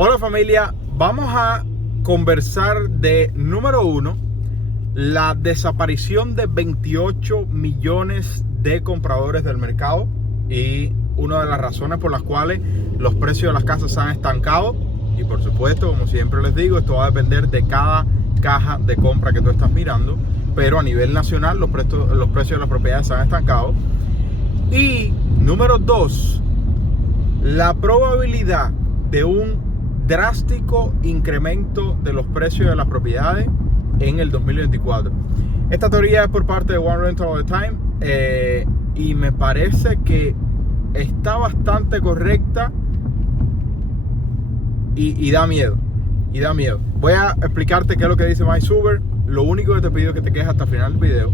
Hola familia, vamos a conversar de número 1, la desaparición de 28 millones de compradores del mercado y una de las razones por las cuales los precios de las casas se han estancado. Y por supuesto, como siempre les digo, esto va a depender de cada caja de compra que tú estás mirando, pero a nivel nacional los precios de las propiedades se han estancado. Y número 2, la probabilidad de un drástico incremento de los precios de las propiedades en el 2024. Esta teoría es por parte de One Rental at a Time y me parece que está bastante correcta y da miedo. Voy a explicarte qué es lo que dice MySuber. Lo único que te pido es que te quedes hasta el final del video,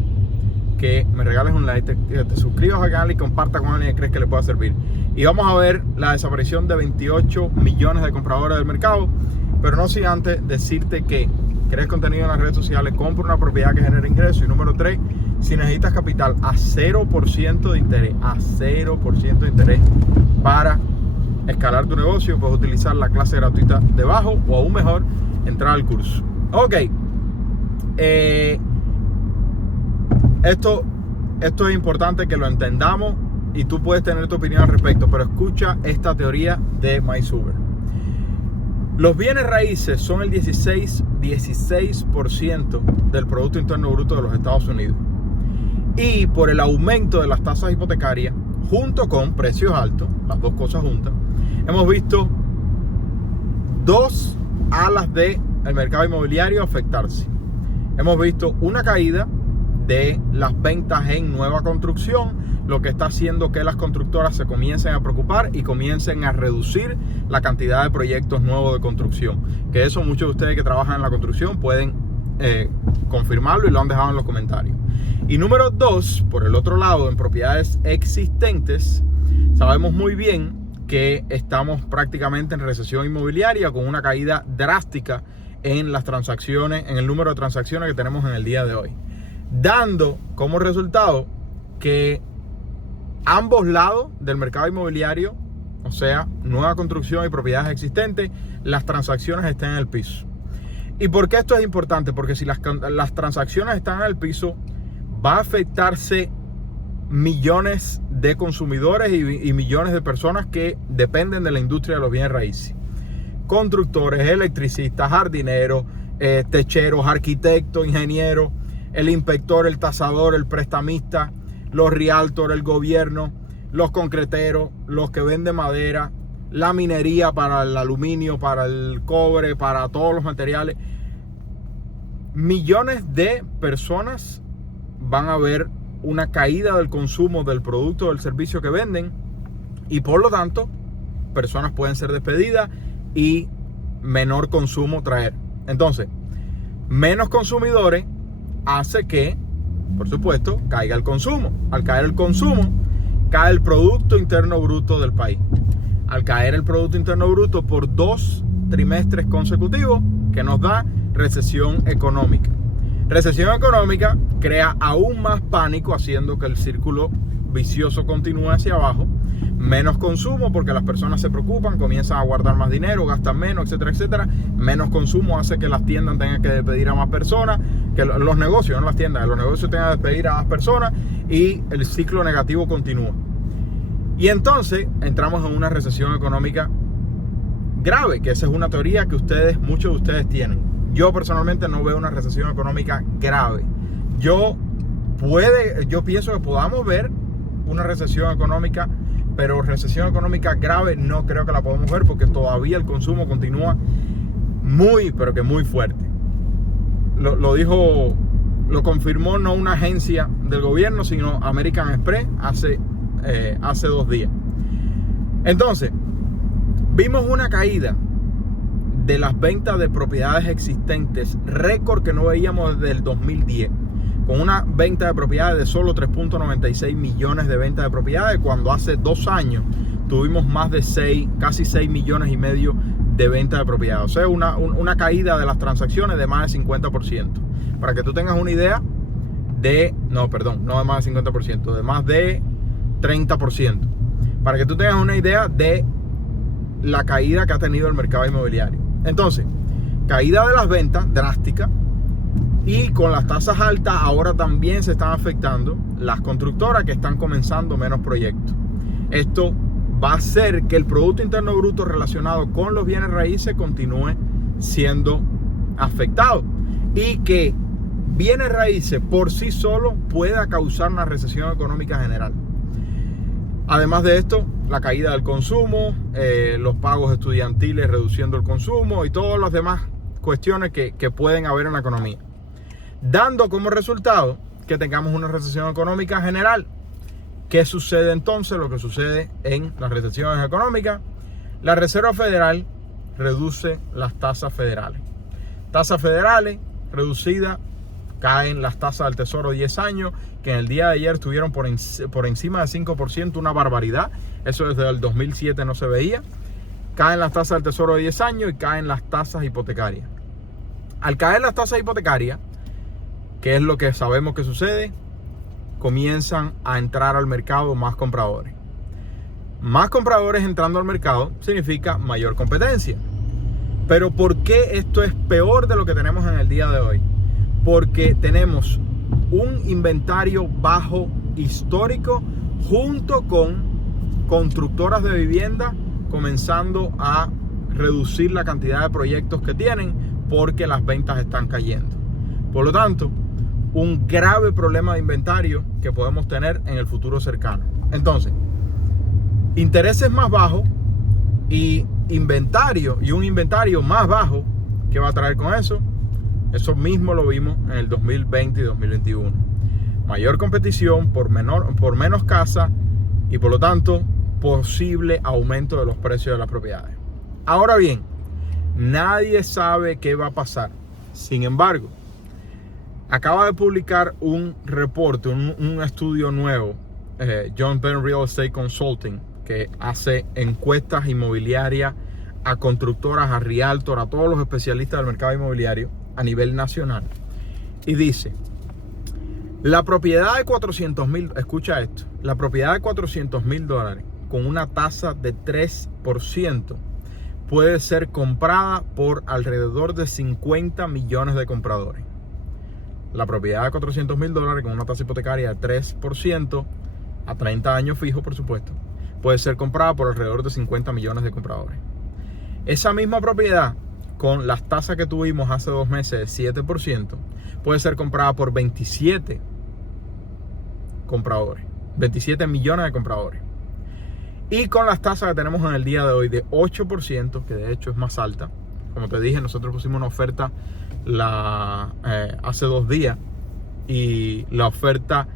que me regales un like, que te suscribas al canal y compartas con alguien que crees que le pueda servir. Y vamos a ver la desaparición de 28 millones de compradores del mercado, pero no sin antes decirte que querés contenido en las redes sociales, compra una propiedad que genere ingresos. Y número 3, si necesitas capital a 0% de interés, para escalar tu negocio, puedes utilizar la clase gratuita debajo, o aún mejor, entrar al curso. Ok, esto es importante que lo entendamos y tú puedes tener tu opinión al respecto, pero escucha esta teoría de MySuber. Los bienes raíces son el 16% del Producto Interno Bruto de los Estados Unidos. Y por el aumento de las tasas hipotecarias, junto con precios altos, las dos cosas juntas, hemos visto dos alas del mercado inmobiliario afectarse. Hemos visto una caída de las ventas en nueva construcción, lo que está haciendo que las constructoras se comiencen a preocupar y comiencen a reducir la cantidad de proyectos nuevos de construcción. Que eso muchos de ustedes que trabajan en la construcción pueden confirmarlo y lo han dejado en los comentarios. Y número 2, por el otro lado, en propiedades existentes, sabemos muy bien que estamos prácticamente en recesión inmobiliaria, con una caída drástica en las transacciones, en el número de transacciones que tenemos en el día de hoy, dando como resultado que ambos lados del mercado inmobiliario, o sea, nueva construcción y propiedades existentes, las transacciones están en el piso. ¿Y por qué esto es importante? Porque si las transacciones están en el piso, va a afectarse millones de consumidores y millones de personas que dependen de la industria de los bienes raíces. Constructores, electricistas, jardineros, techeros, arquitectos, ingenieros, el inspector, el tasador, el prestamista, los realtors, el gobierno, los concreteros, los que venden madera, la minería para el aluminio, para el cobre, para todos los materiales. Millones de personas van a ver una caída del consumo del producto o del servicio que venden, y por lo tanto personas pueden ser despedidas y menor consumo traer. Entonces, menos consumidores hace que, por supuesto, caiga el consumo. Al caer el consumo, cae el Producto Interno Bruto del país. Al caer el Producto Interno Bruto por 2 trimestres consecutivos, que nos da recesión económica. Recesión económica crea aún más pánico, haciendo que el círculo vicioso continúe hacia abajo. Menos consumo porque las personas se preocupan, comienzan a guardar más dinero, gastan menos, etcétera, etcétera. Menos consumo hace que las tiendas tengan que despedir a más personas, que los negocios, no las tiendas, que los negocios tengan que despedir a más personas, y el ciclo negativo continúa. Y entonces entramos en una recesión económica grave, que esa es una teoría que muchos de ustedes tienen. Yo personalmente no veo una recesión económica grave. Yo pienso que podamos ver una recesión económica, pero recesión económica grave no creo que la podamos ver, porque todavía el consumo continúa muy, pero que muy fuerte. Lo confirmó no una agencia del gobierno, sino American Express hace 2 días. Entonces, vimos una caída de las ventas de propiedades existentes, récord que no veíamos desde el 2010, con una venta de propiedades de solo 3.96 millones de ventas de propiedades, cuando hace 2 años tuvimos más de casi 6 millones y medio de ventas de propiedades. O sea, una caída de las transacciones de más de 50%. Para que tú tengas una idea no de más de 50%, de más de 30%. Para que tú tengas una idea de la caída que ha tenido el mercado inmobiliario. Entonces, caída de las ventas drástica, y con las tasas altas ahora también se están afectando las constructoras que están comenzando menos proyectos. Esto va a hacer que el Producto Interno Bruto relacionado con los bienes raíces continúe siendo afectado y que bienes raíces por sí solo pueda causar una recesión económica general. Además de esto, la caída del consumo, los pagos estudiantiles reduciendo el consumo y todas las demás cuestiones que pueden haber en la economía, dando como resultado que tengamos una recesión económica general. ¿Qué sucede entonces? Lo que sucede en las recesiones económicas: la Reserva Federal reduce las tasas federales. Tasas federales reducidas, caen las tasas del Tesoro 10 años, que en el día de ayer estuvieron por encima del 5%, una barbaridad. Eso desde el 2007 no se veía. Caen las tasas del Tesoro de 10 años y caen las tasas hipotecarias. Al caer las tasas hipotecarias, ¿qué es lo que sabemos que sucede? Comienzan a entrar al mercado más compradores. Más compradores entrando al mercado significa mayor competencia. Pero ¿por qué esto es peor de lo que tenemos en el día de hoy? Porque tenemos un inventario bajo histórico junto con constructoras de vivienda comenzando a reducir la cantidad de proyectos que tienen porque las ventas están cayendo. Por lo tanto, un grave problema de inventario que podemos tener en el futuro cercano. Entonces, intereses más bajos y un inventario más bajo, ¿qué va a traer con eso? Eso mismo lo vimos en el 2020 y 2021. Mayor competición por menos casas y por lo tanto posible aumento de los precios de las propiedades. Ahora bien, nadie sabe qué va a pasar. Sin embargo, acaba de publicar un reporte, un estudio nuevo, John Penn Real Estate Consulting, que hace encuestas inmobiliarias a constructoras, a realtor, a todos los especialistas del mercado inmobiliario a nivel nacional. Y dice, la propiedad de 400,000, escucha esto, la propiedad de 400,000 dólares con una tasa de 3% puede ser comprada por alrededor de 50 millones de compradores. La propiedad de 400,000 dólares con una tasa hipotecaria de 3% a 30 años fijo, por supuesto, puede ser comprada por alrededor de 50 millones de compradores. Esa misma propiedad con las tasas que tuvimos hace 2 meses de 7% puede ser comprada por 27 compradores, 27 millones de compradores. Y con las tasas que tenemos en el día de hoy de 8%, que de hecho es más alta. Como te dije, nosotros pusimos una oferta hace 2 días y la oferta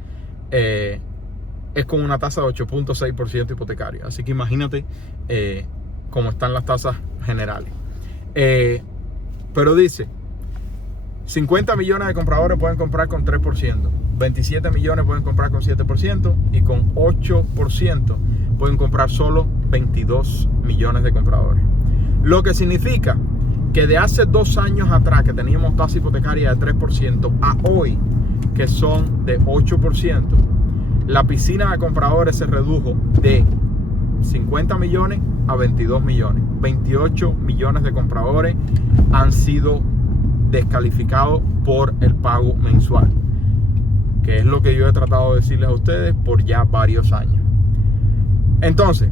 es con una tasa de 8.6% hipotecaria. Así que imagínate cómo están las tasas generales. Pero dice, 50 millones de compradores pueden comprar con 3%, 27 millones pueden comprar con 7% y con 8% pueden comprar solo 22 millones de compradores. Lo que significa que de hace 2 años atrás, que teníamos tasa hipotecaria de 3%, a hoy, que son de 8%, la piscina de compradores se redujo de 50 millones a 22 millones. 28 millones de compradores han sido descalificados por el pago mensual, que es lo que yo he tratado de decirles a ustedes por ya varios años. Entonces,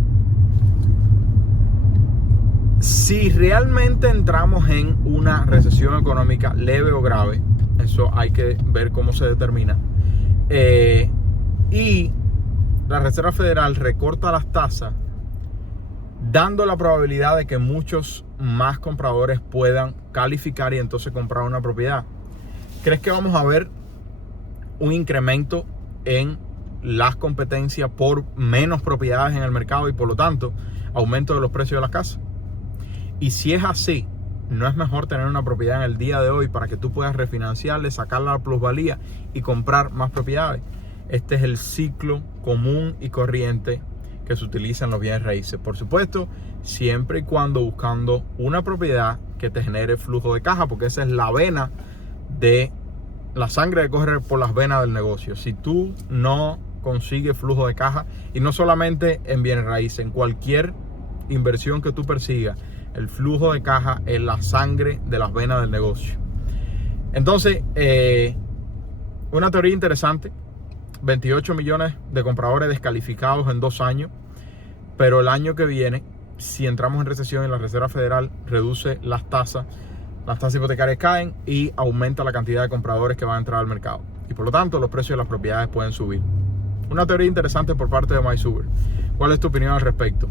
si realmente entramos en una recesión económica leve o grave, eso hay que ver cómo se determina, y la Reserva Federal recorta las tasas, dando la probabilidad de que muchos más compradores puedan calificar y entonces comprar una propiedad, ¿crees que vamos a ver un incremento en las competencias por menos propiedades en el mercado y por lo tanto aumento de los precios de las casas? Y si es así, ¿no es mejor tener una propiedad en el día de hoy para que tú puedas refinanciarle, sacarla a la plusvalía y comprar más propiedades? Este es el ciclo común y corriente que se utiliza en los bienes raíces. Por supuesto, siempre y cuando buscando una propiedad que te genere flujo de caja, porque esa es la vena de la sangre que corre por las venas del negocio. Si tú no consigues flujo de caja, y no solamente en bienes raíces, en cualquier inversión que tú persigas, el flujo de caja es la sangre de las venas del negocio. Entonces, una teoría interesante, 28 millones de compradores descalificados en 2 años, pero el año que viene, si entramos en recesión y la Reserva Federal reduce las tasas hipotecarias caen y aumenta la cantidad de compradores que van a entrar al mercado. Y por lo tanto, los precios de las propiedades pueden subir. Una teoría interesante por parte de Mike Zuber. ¿Cuál es tu opinión al respecto?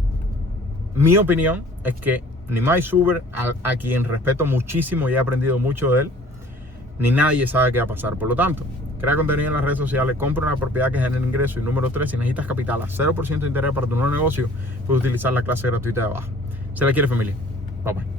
Mi opinión es que ni Mike Zuber, a quien respeto muchísimo y he aprendido mucho de él, ni nadie sabe qué va a pasar. Por lo tanto, crea contenido en las redes sociales, compra una propiedad que genere ingreso. Y número 3, si necesitas capital a 0% de interés para tu nuevo negocio, puedes utilizar la clase gratuita de abajo. Se le quiere, familia. Bye bye.